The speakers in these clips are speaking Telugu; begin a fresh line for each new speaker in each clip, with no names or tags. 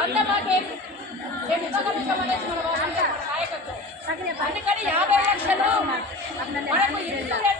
వంద మాకేమి మేము ఇవ్వగలుగుతామనేసి మన నాయకత్వం. అందుకని యాభై లక్షలు మనకు insurance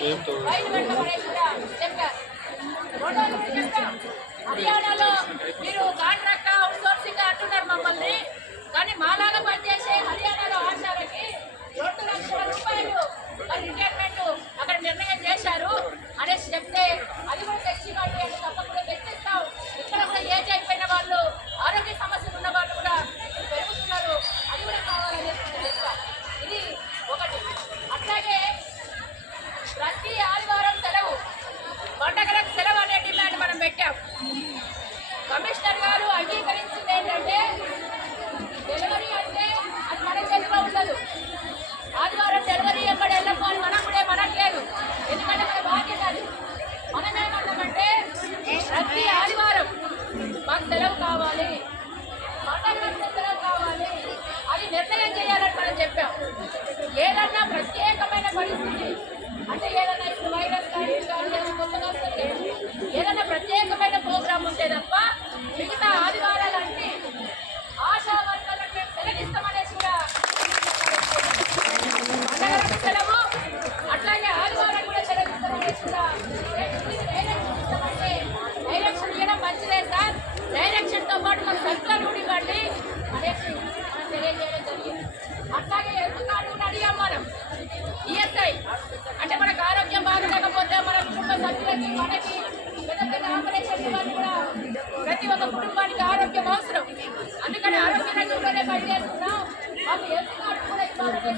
Ito. Ay, naman ka ఒక్క కుటుంబానికి ఆరోగ్యం అవసరం. అందుకని ఆరోగ్య రంగంలోనే పనిచేస్తున్నాం. మాకు ఏసీ కూడా ఇవ్వాలని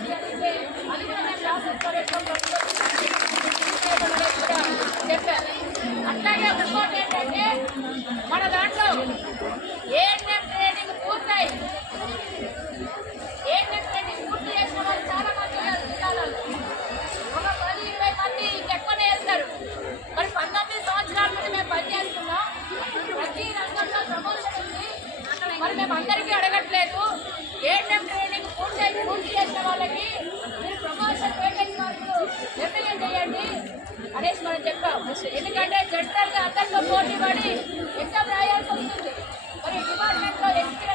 అనేసి మనం చెప్పాం. ఎందుకంటే జడ్టర్గా అతనితో పోటీ పడి ఎగ్జామ్ రాయాల్సి వస్తుంది. మరి డిపార్ట్మెంట్లో ఎక్స్పీరియన్స్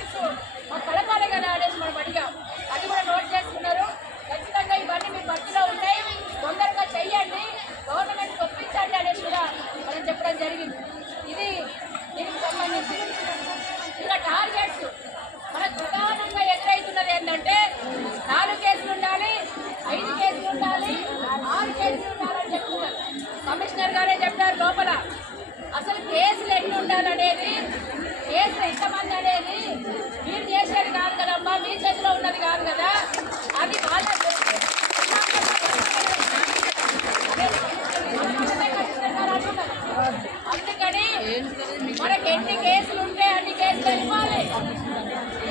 ఎన్ని కేసులు ఉంటే అన్ని కేసులు వెళ్ళిపోవాలి.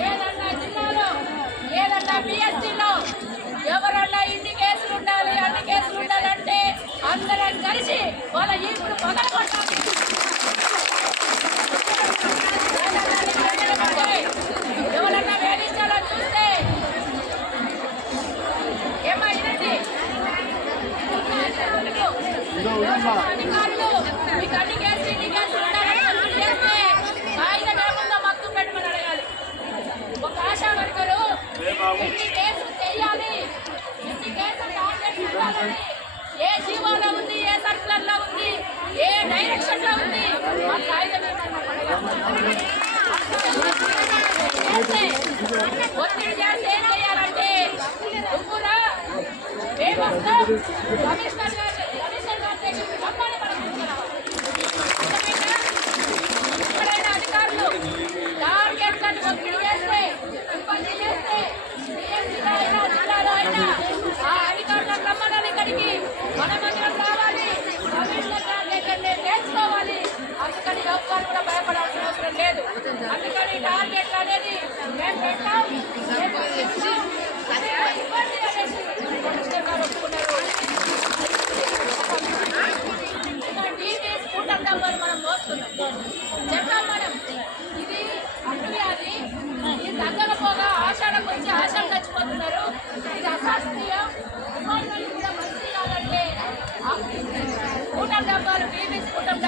ఏదన్నా జిల్లాలో ఏదన్నా బిఎస్సీలో ఎవరన్నా ఇన్ని కేసులు ఉండాలి అన్ని కేసులు ఉండాలంటే అందరం కలిసి వాళ్ళ ఇప్పుడు పగలగొట్టాలి అధికారులు మీకు అన్ని చేస్తున్నాము ఏ జీవోలో ఉంది ఏ సర్కులర్లో ఉంది ఏ డైరెక్షన్లో ఉంది? ఒత్తిడి చేస్తే ఏం చేయాలంటే నువ్వు మేము వస్తాం. ರಾಷ್ಟ್ರೀಯ ಕುಟುಂಬ